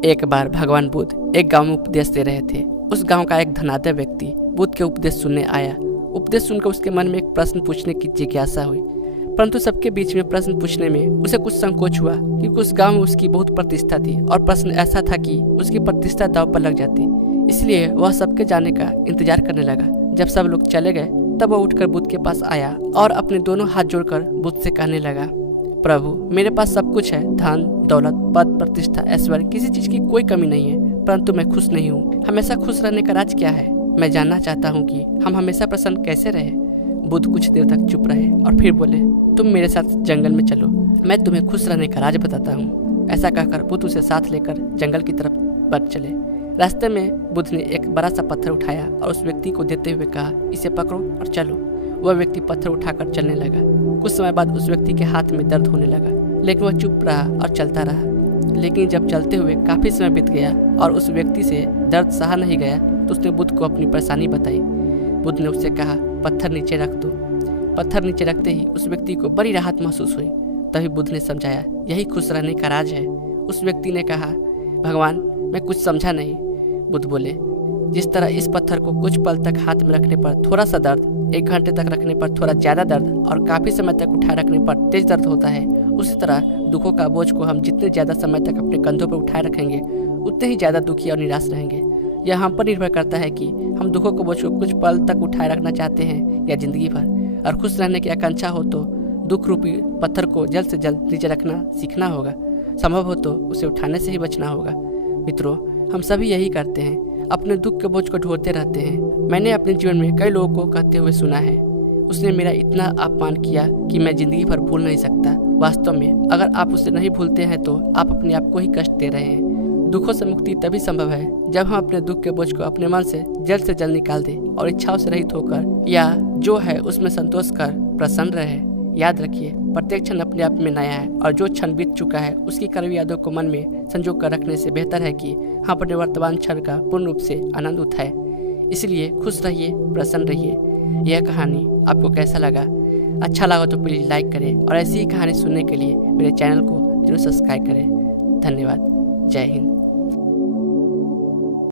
एक बार भगवान बुद्ध एक गांव में उपदेश दे रहे थे। उस गांव का एक धनाढ्य व्यक्ति बुद्ध के उपदेश सुनने आया। उपदेश सुनकर उसके मन में एक प्रश्न पूछने की जिज्ञासा हुई, परंतु सबके बीच में प्रश्न पूछने में उसे कुछ संकोच हुआ, क्योंकि उस गांव में उसकी बहुत प्रतिष्ठा थी और प्रश्न ऐसा था कि उसकी प्रतिष्ठा दांव पर लग जाती। इसलिए वह सबके जाने का इंतजार करने लगा। जब सब लोग चले गए तब वह उठकर बुद्ध के पास आया और अपने दोनों हाथ जोड़कर बुद्ध से कहने लगा, प्रभु, मेरे पास सब कुछ है, धन दौलत पद प्रतिष्ठा ऐश्वर्य, किसी चीज की कोई कमी नहीं है, परंतु मैं खुश नहीं हूँ। हमेशा खुश रहने का राज क्या है? मैं जानना चाहता हूँ कि हम हमेशा प्रसन्न कैसे रहे। बुद्ध कुछ देर तक चुप रहे और फिर बोले, तुम मेरे साथ जंगल में चलो, मैं तुम्हें खुश रहने का राज बताता हूँ। ऐसा कहकर बुद्ध उसे साथ लेकर जंगल की तरफ बढ़ चले। रास्ते में बुद्ध ने एक बड़ा सा पत्थर उठाया और उस व्यक्ति को देते हुए कहा, इसे पकड़ो और चलो। वह व्यक्ति पत्थर उठाकर चलने लगा। कुछ समय बाद उस व्यक्ति के हाथ में दर्द होने लगा, लेकिन वह चुप रहा और चलता रहा। लेकिन जब चलते हुए काफी समय बीत गया और उस व्यक्ति से दर्द सहा नहीं गया तो उसने बुद्ध को अपनी परेशानी बताई। बुद्ध ने उससे कहा, पत्थर नीचे रख दो। पत्थर नीचे रखते ही उस व्यक्ति को बड़ी राहत महसूस हुई। तभी बुद्ध ने समझाया, यही खुश रहने का राज है। उस व्यक्ति ने कहा, भगवान, मैं कुछ समझा नहीं। बुद्ध बोले, जिस तरह इस पत्थर को कुछ पल तक हाथ में रखने पर थोड़ा सा दर्द, 1 घंटे तक रखने पर थोड़ा ज्यादा दर्द और काफी समय तक उठाए रखने पर तेज दर्द होता है, उसी तरह दुखों का बोझ को हम जितने ज्यादा समय तक अपने कंधों पर उठाए रखेंगे उतने ही ज्यादा दुखी और निराश रहेंगे। यह हम पर निर्भर करता है कि हम दुखों के बोझ को कुछ पल तक उठाए रखना चाहते हैं या जिंदगी भर। और खुश रहने की आकांक्षा हो तो दुख रूपी पत्थर को जल्द से जल्द नीचे रखना सीखना होगा। संभव हो तो उसे उठाने से ही बचना होगा। मित्रों, हम सभी यही करते हैं, अपने दुख के बोझ को ढोते रहते हैं। मैंने अपने जीवन में कई लोगों को कहते हुए सुना है, उसने मेरा इतना अपमान किया कि मैं जिंदगी भर भूल नहीं सकता। वास्तव में अगर आप उसे नहीं भूलते हैं तो आप अपने आप को ही कष्ट दे रहे हैं। दुखों से मुक्ति तभी संभव है जब हम अपने दुख के बोझ को अपने मन से जल्द निकाल दें और इच्छाओं से रहित होकर या जो है उसमें संतोष कर प्रसन्न रहे। याद रखिए, प्रत्येक क्षण अपने आप में नया है और जो क्षण बीत चुका है उसकी कड़वी यादों को मन में संजो कर रखने से बेहतर है कि हम अपने वर्तमान क्षण का पूर्ण रूप से आनंद उठाएं। इसलिए खुश रहिए, प्रसन्न रहिए। यह कहानी आपको कैसा लगा? अच्छा लगा तो प्लीज़ लाइक करें और ऐसी ही कहानी सुनने के लिए मेरे चैनल को जरूर सब्सक्राइब करें। धन्यवाद। जय हिंद।